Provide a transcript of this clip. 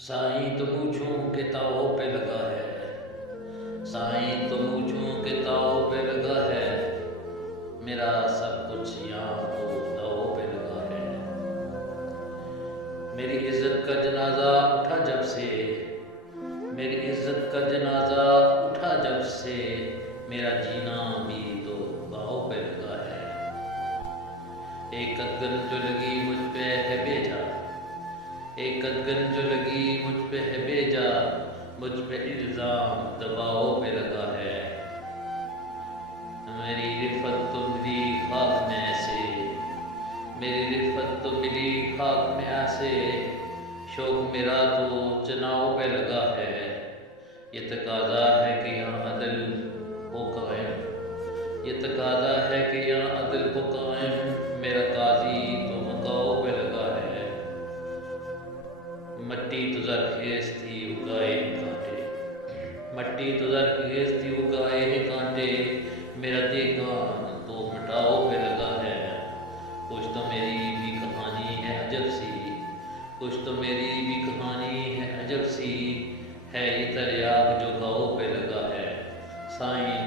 سائیں تو پوچھوں کہ تاؤ پہ لگا ہے، سائیں تو پوچھوں کہ تاؤ پہ لگا ہے، میرا سب کچھ یہاں تو داؤ پہ لگا ہے۔ میری عزت کا جنازہ اٹھا جب سے، میری عزت کا جنازہ اٹھا جب سے، میرا جینا بھی تو داؤ پہ لگا ہے۔ ایک قدغن جو لگی مجھ پہ ہے بھیجا، ایک قدغن جو لگی مجھ پہ ہے بھیجا، مجھ پہ الزام دباؤ پہ لگا ہے۔ میری رفت تو ملی خاک میں ایسے، میری رفت تو ملی خاک میں ایسے، شوق میرا تو چناؤ پہ لگا ہے۔ یہ تقاضا ہے کہ یہاں عدل ہو قائم، یہ تقاضا ہے کہ یہاں عدل ہو قائم، میرا قاضی تو مکاؤ پہ لگا ہے۔ مٹی تو زرخیز تھی اگائے ہیں کانٹے، مٹی تو زرخیز تھی اگائے ہیں کانٹے، میرا دیگان تو مٹاؤ پہ لگا ہے۔ کچھ تو میری بھی کہانی ہے عجب سی، کچھ تو میری بھی کہانی ہے عجب سی، ہے یہ تریاق جو گھاؤ پہ لگا ہے۔ سائیں